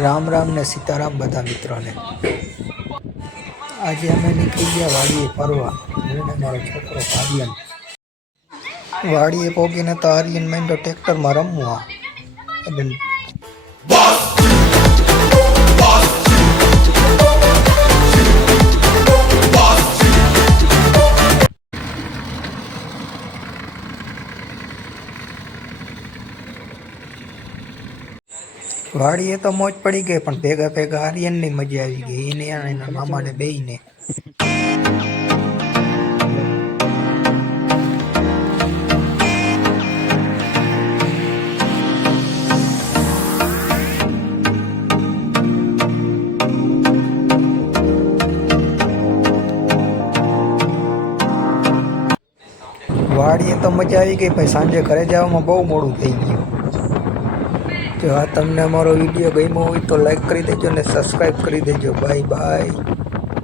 રામ રામ ને સીતારામ બધા મિત્રોને। આજે અમે નીકળી ગયા વાડીએ ફરવા। હું ને મારો છોકરો આર્યન વાડીએ પહોંચીને તો આર્યન માંડ્યો ટ્રેક્ટરમાં રમવા। વાડીએ તો મોજ પડી ગઈ, પણ ભેગા ભેગા આર્યનની મજા આવી ગઈ, એને એના મામાને બેયને। વાડીએ તો મજા આવી ગઈ ભાઈ, સાંજે ઘરે જવામાં બહુ મોડું થઈ ગયું। જો આ તમને અમારો વિડીયો ગમ્યો હોય તો લાઈક કરી દેજો ને સબસ્ક્રાઈબ કરી દેજો। Bye bye.